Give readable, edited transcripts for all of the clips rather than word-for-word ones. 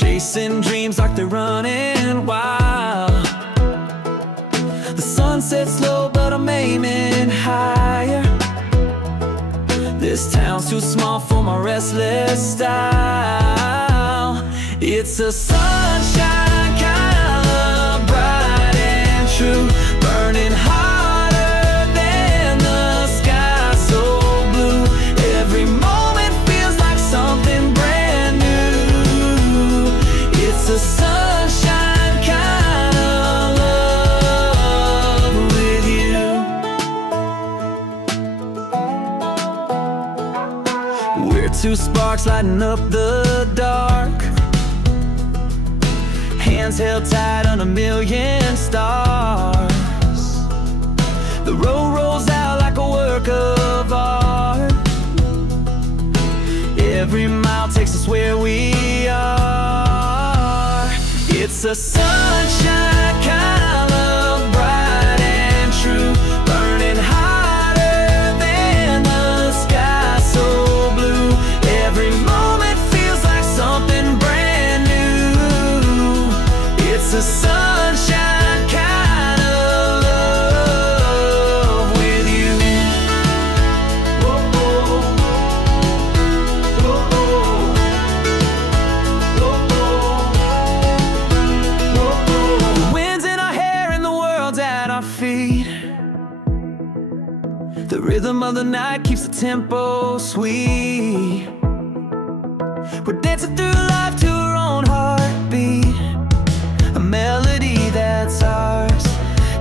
chasing dreams like they're running wild. The sun sets slow, but I'm aiming higher. This town's too small for my restless style. It's a sunshine kind of bright and true, burning hotter than the sky so blue. Every moment feels like something brand new. It's a sunshine kind of love with you. We're two sparks lighting up the dark, hands held tight on a million stars. The road rolls out like a work of art. Every mile takes us where we are. It's a sunshine kind of love, bright and true, burning hotter than the sky so blue. Every moment feels like something brand new. It's a sunshine kind of love with you. Whoa, whoa. Whoa, whoa. Whoa, whoa. Whoa. The wind's in our hair and the world's at our feet. The rhythm of the night keeps the tempo sweet. We're dancing through life to our own heartbeat, a melody that's ours,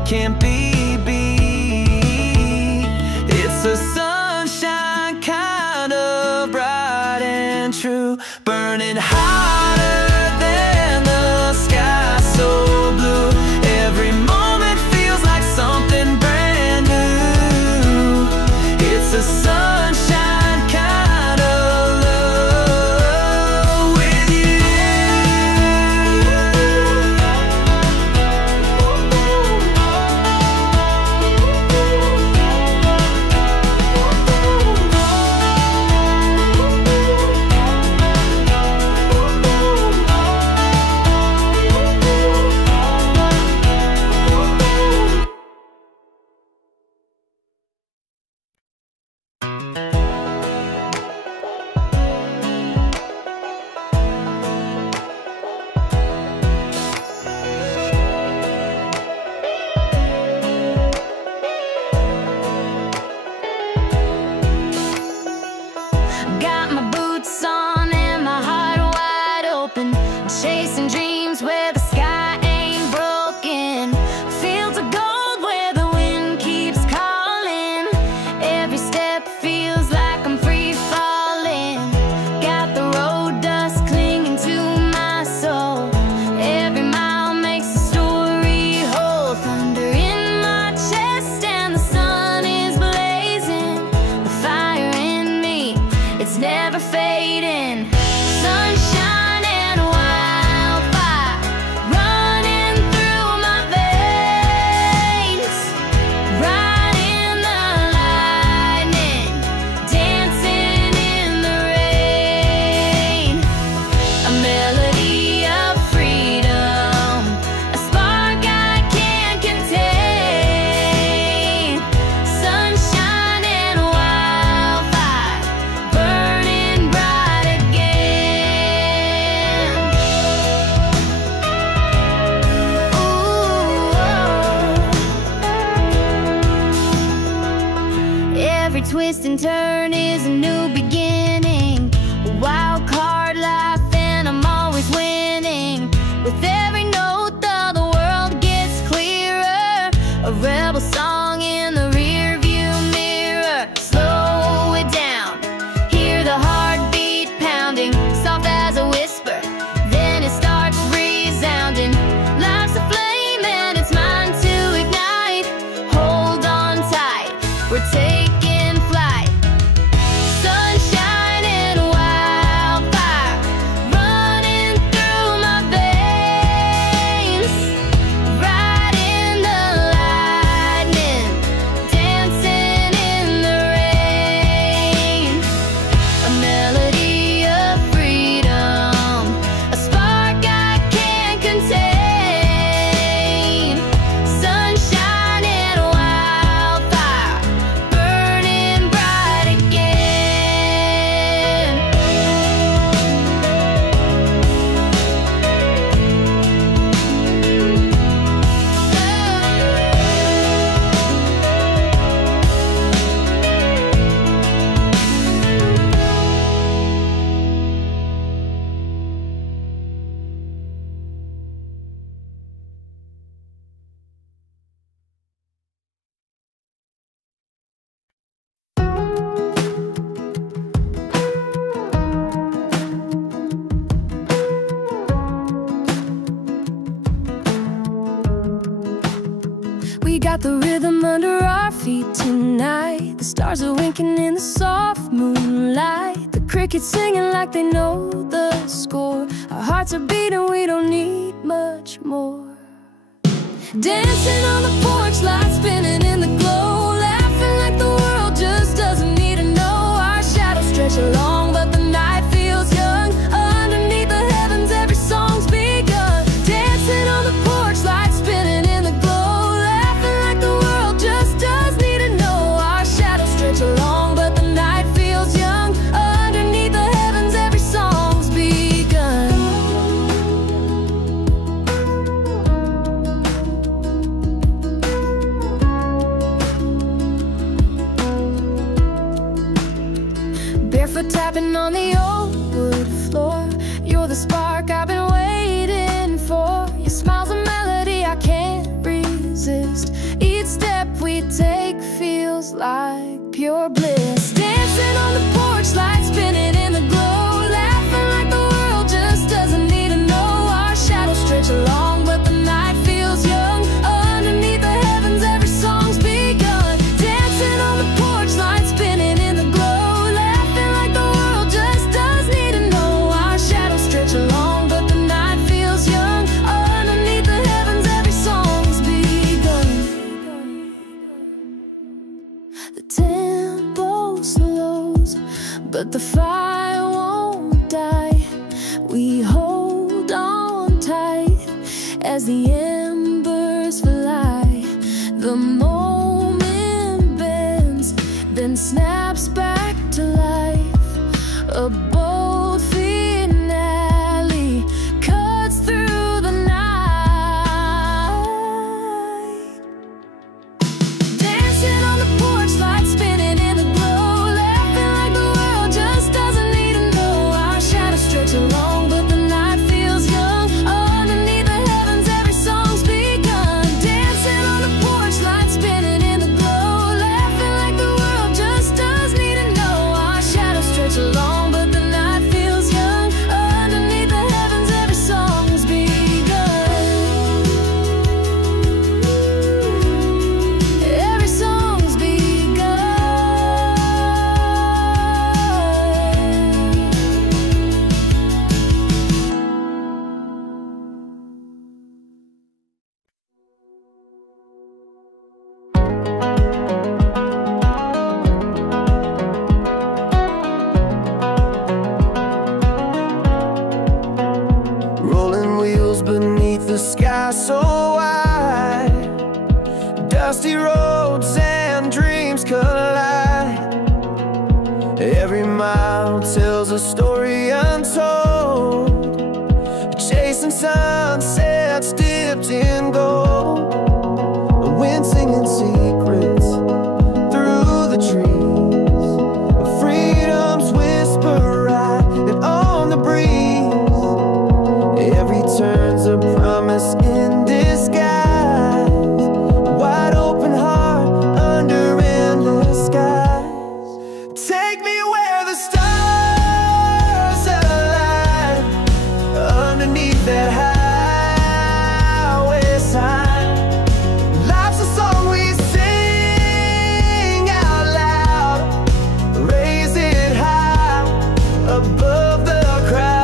can't be beat. It's a sunshine kind of bright and true, burning hotter than the sky so blue. Every moment feels like something brand new. It's a sunshine kind of love with you. got the rhythm under our feet tonight. The stars are winking in the soft moonlight. The crickets singing like they know the score. Our hearts are beating, we don't need much more. Dancing on the porch, lights spinning in the glow. Laughing like the world just doesn't need to know. Our shadows stretch along, but the night feels young. Underneath the heavens, every song's begun. Dancing on the porch, lights spinning in the glow. Laughing like the world just does need to know. Our shadows stretch along, but the night feels young. Underneath the heavens, every song's begun. Barefoot tapping on the old wood floor. You're the spark I've been waiting for. Your smile's a melody I can't resist. Each step we take feels like pure bliss. Dancing on the porch, lights spinning in the glow. Laughing like the world just doesn't need to know. Our shadows stretch along, but the night feels young. Underneath the heavens, every song's begun. Dancing on the porch, lights spinning in the glow. Laughing like the world just does need to know. Our shadows stretch along, but the night feels young. Underneath the heavens, every song's begun. The tempo slows, but the fire won't die. We hold on tight as the embers fly. The moment bends, then snaps back to life. A bold finale cuts through the night. Dancing on the porch, lights spinning in the glow. Laughing like the world just doesn't need to know. Our shadows stretch along, but the night feels young. Underneath the heavens, every song's begun. Dancing on the porch, lights spinning in the glow. Laughing like the world just does need to know. Our shadows stretch along, but the night feels young. Underneath the heavens, every song's begun. Every song's begun. Rolling wheels beneath the sky so wide. Dusty roads and dreams collide. Every mile tells a story untold. Chasing sunsets dipped in gold. The wind singing secrets through the trees. Freedom's whisper right and on the breeze. Every turn's a promise in disguise. Wide open heart under endless skies. Take me where the stars align. Underneath that highway sign. Life's a song we sing out loud. Raise it high above the crowd.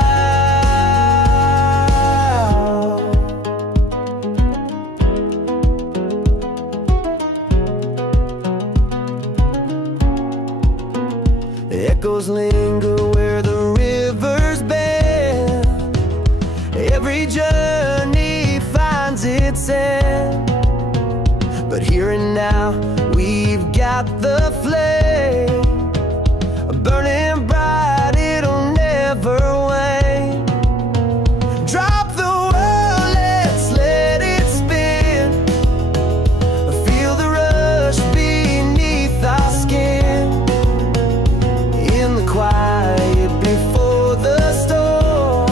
Echoes linger where the rivers bend. Every journey finds its end. But here and now, we've got the flame. Burning bright, it'll never wane. Drop the world, let's let it spin. Feel the rush beneath our skin. In the quiet before the storm,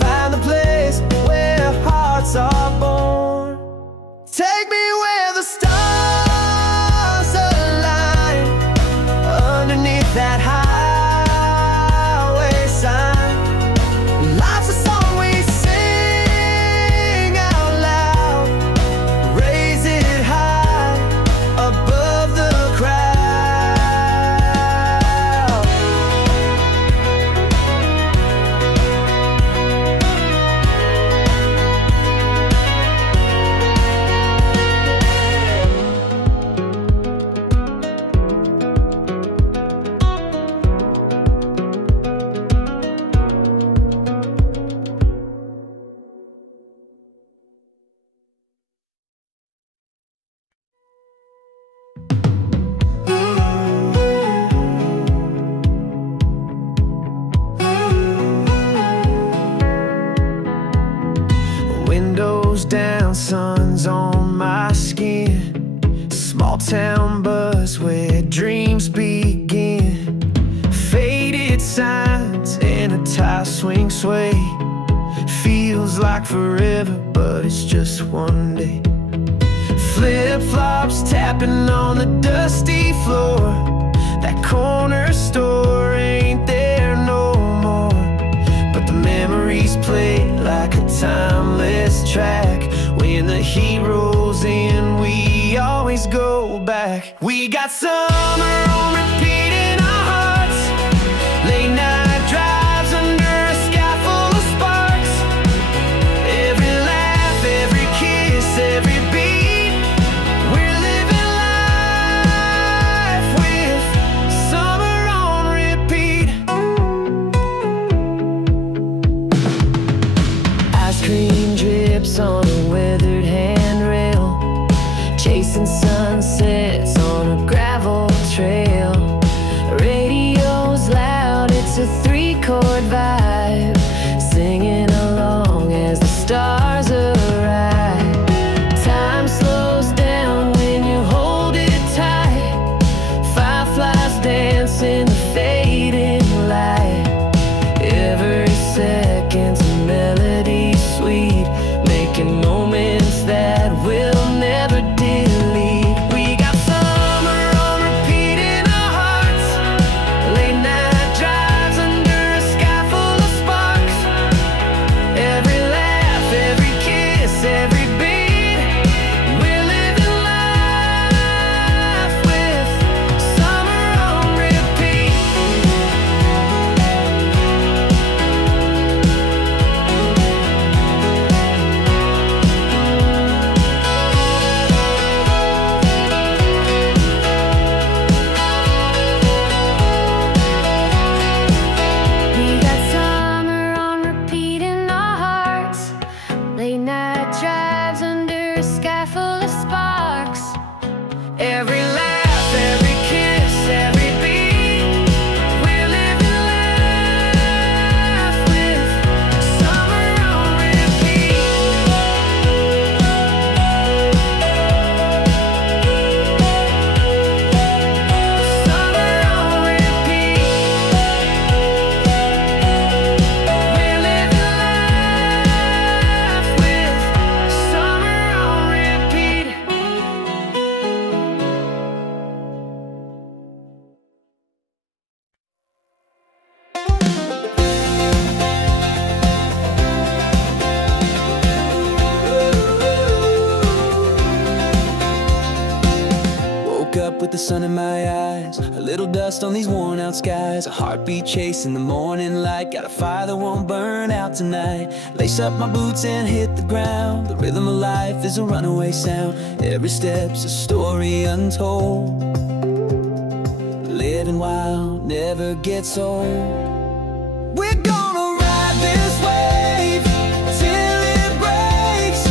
find the place Feels like forever, but it's just one day. Flip-flops tapping on the dusty floor. That corner store ain't there no more, but the memories play like a timeless track. When the heat rolls in, we always go back. We got summer on repeat in our hearts. Late night drives under a sky full of sparks. Every laugh, every kiss, every beat. We're living life with summer on repeat. Ice cream drips on a weathered handrail, chasing sunsets on a gravel trail. Radio's loud, it's a three-chord vibe, singing along as the stars arrive. Time slows down when you hold it tight. Fireflies dance in the fading light. Every second's a melody sweet, making moments that we'll never delete. We got summer on repeat in our hearts. Late night drives under a sky full of sparks. Every laugh, every kiss, every beat. We're living life with summer on repeat. We got summer on repeat in our hearts. Late night drives under a sky full of sparks. Every laugh, every kiss, every beat. We're living life with summer on repeat. Summer on repeat. We're living life with summer on repeat. Woke up with the sun in my eyes, a little dust on these worn out skies, a heartbeat chasing the morning light. Got a fire that won't burn out tonight. Lace up my boots and hit the ground. The rhythm of life is a runaway sound. Every step's a story untold. Living wild never gets old. We're gonna ride this wave till it breaks,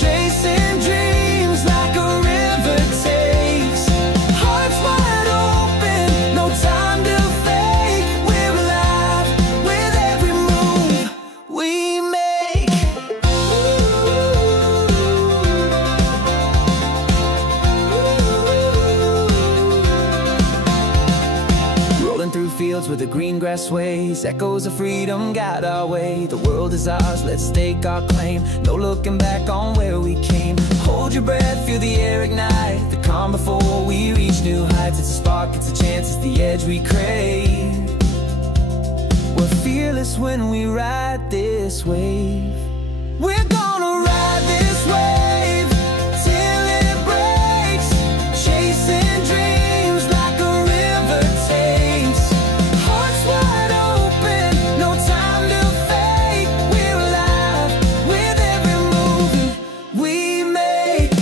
chasing dreams like a river takes. Hearts wide open, no time to fake. We're alive with every move we make. Rolling through fields where the green grass sways, echoes of freedom guide our way. The world is ours, let's stake our claim. No looking back on where we came. Hold your breath, feel the air ignite. The calm before we reach new heights. It's a spark, it's a chance, it's the edge we crave. We're fearless when we ride this wave. We're gonna ride this wave till it breaks, chasing dreams like a river takes. Hearts wide open, no time to fake. We're alive with every move we make.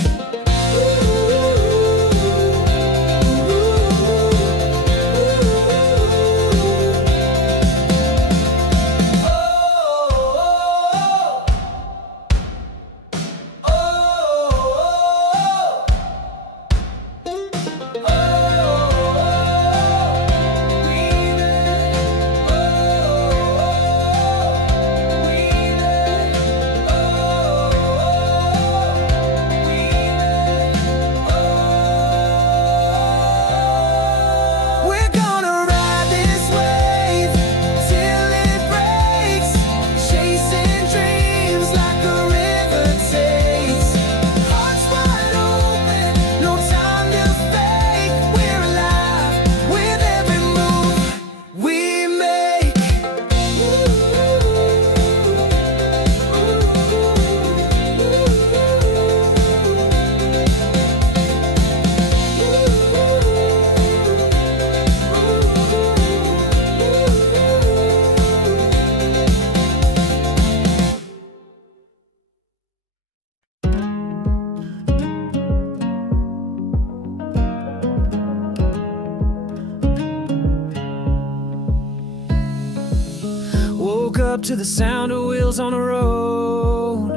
to the sound of wheels on the road.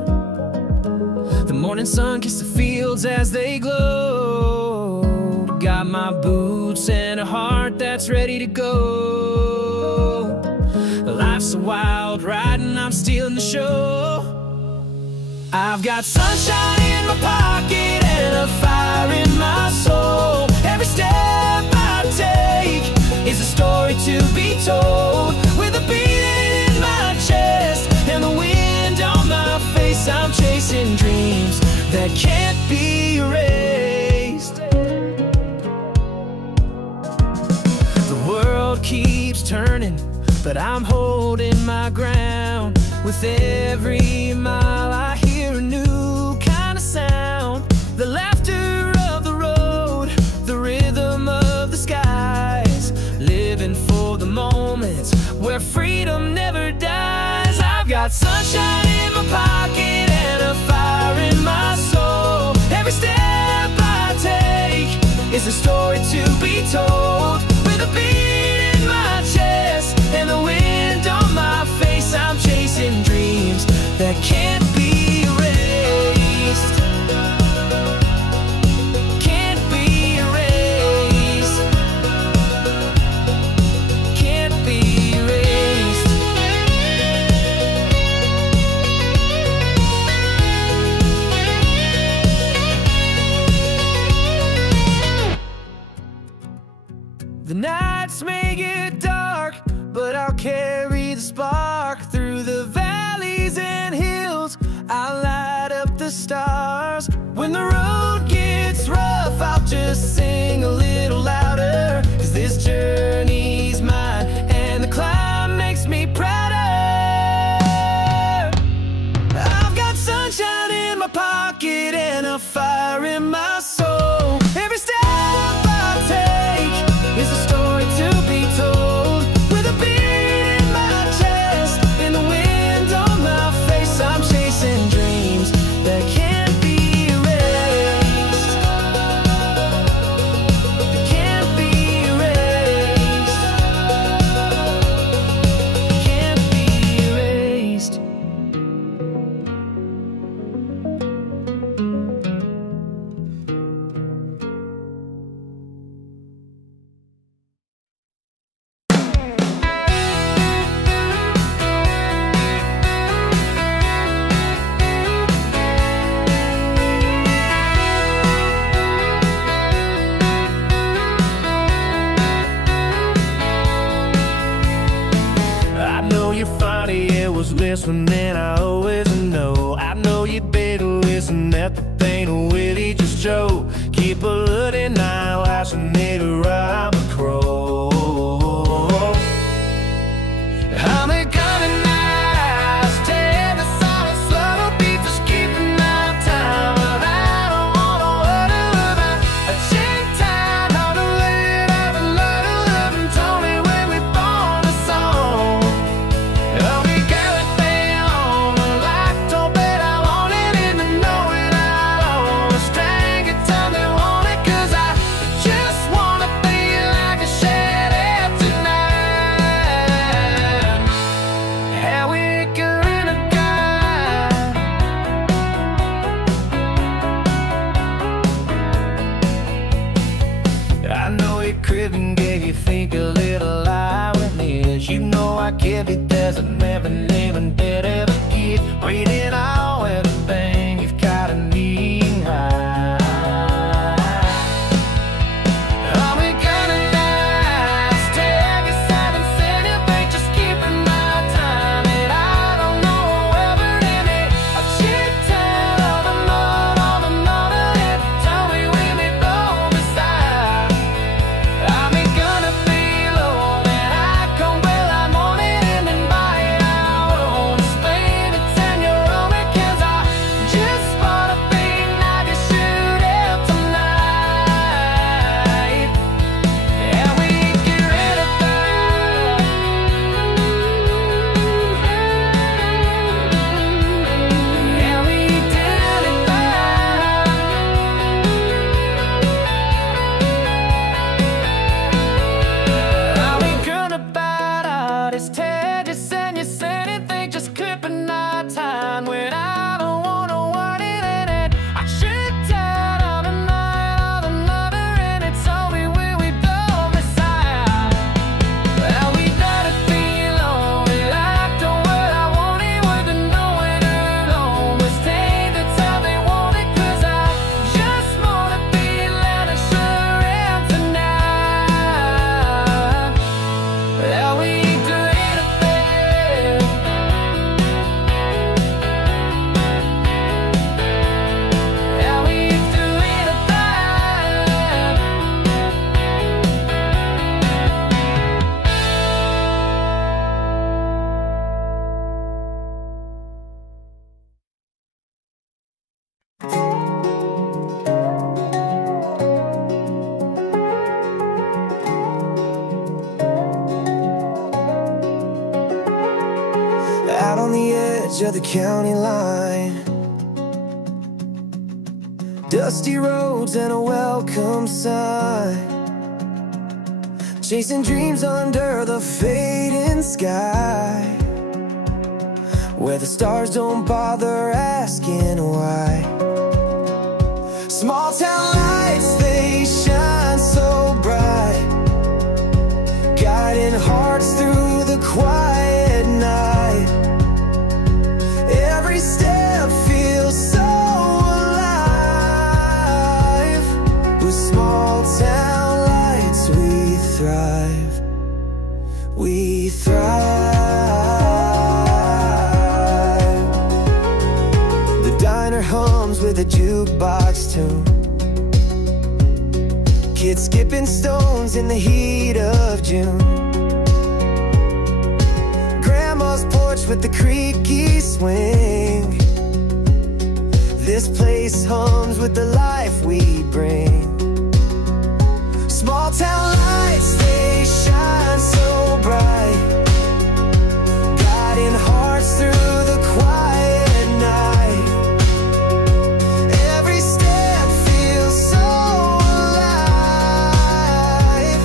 The morning sun kissed the fields as they glow. Got my boots and a heart that's ready to go. Life's a wild ride and I'm stealing the show. I've got sunshine in my pocket and a fire in my soul. Every step I take is a story to be told. With a beat in my chest and the wind on my face, I'm chasing dreams that can't be erased. The world keeps turning, but I'm holding my ground. With every mile I hear a new kind of sound. The laughter of the road, the rhythm of the skies. Living for the moments where freedom never dies. I've got sunshine in my pocket and a fire in my soul. Every step I take is a story to be told. With a beat in my chest and the wind on my face, I'm chasing dreams that can't be erased. Can't be erased. Can't be erased. The nights may get dark, but I'll carry the spark. Through the valleys and hills, I'll light up the stars. When the road gets rough, I'll just sing a little louder. 'Cause this journey's mine and the climb makes me prouder. I've got sunshine in my pocket and a fire in my soul. Every step I take is a story to be told. With a beat in my chest and the wind on my face, I'm chasing dreams that can't be erased. Can't be erased. Can't be erased. I know you're funny, it was listening, I always know. I know you better listen at the thing with each Joe. Keep a hoodie now, fascinated, I'm a crow. I'm a gunning eyes, tell the solid subtle beat, just keeping my time. But I don't wanna worry about a check time. How to live and learn to live and told me when we born a song. Oh, we got it down, like told bet I want it and to know it all. A string it time they want it, 'cause I just wanna feel like a shadow. Out on the edge of the county line, dusty roads and a welcome sign, chasing dreams under the fading sky, where the stars don't bother asking why. Small town lights, they shine so bright, guiding hearts through the quiet night. Every step feels so alive. With small town lights we thrive. We thrive. The diner hums with a jukebox tune, kids skipping stones in the heat of June. Grandma's porch with the creaky swing. This place hums with the life we bring. Small town lights, they shine so bright, guiding hearts through the quiet night. Every step feels so alive.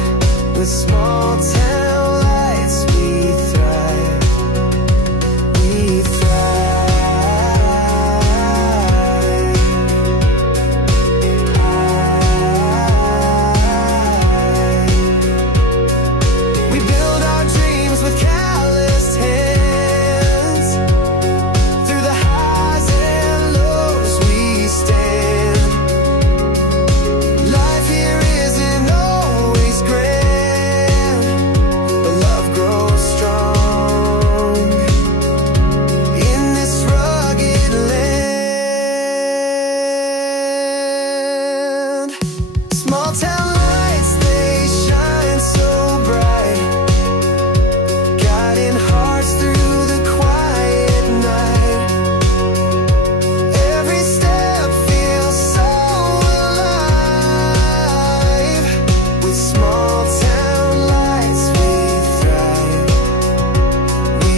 With small town lights we thrive. We thrive. We build our dreams with calloused hands. Through the highs and lows we stand. Life here isn't always grand, but love grows strong in this rugged land. Small town lights, they shine so bright, guiding hearts through the quiet night. Every step feels so alive. With small town lights we thrive. We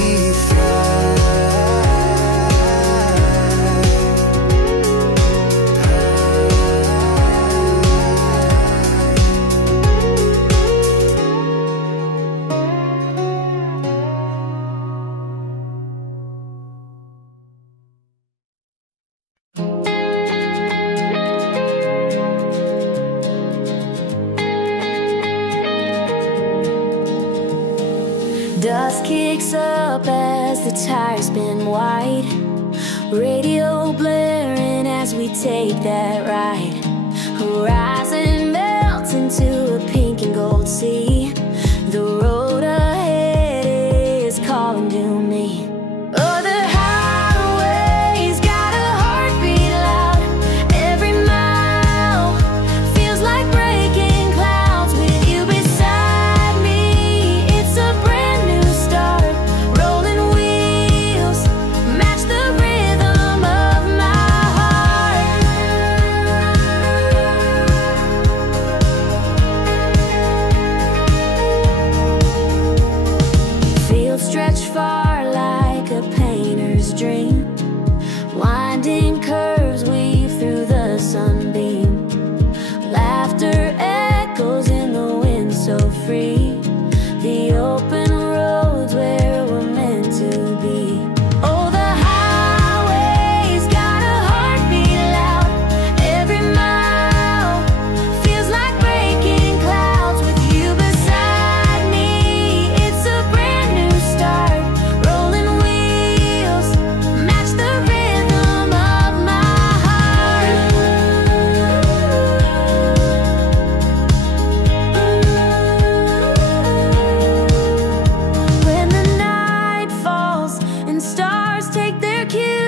Dust kicks up as the tires spin wide, radio blaring as we take that ride. Horizon melts into a pink and gold sea. The road ahead is calling to me. Oh, the highway's got a heartbeat loud. Every mile feels like breaking clouds. With you beside me, it's a brand new start. Rolling wheels match the rhythm of my heart. Fields stretch far like a painter's dream. Winding curves weave through the sunbeam. Laughter echoes in the wind so free. The open roads where we're meant to be. Oh, the highway's got a heartbeat loud. Every mile feels like breaking clouds. With you beside me, it's a brand new start. Rolling wheels match the rhythm of my heart. When the night falls and stars take their cue,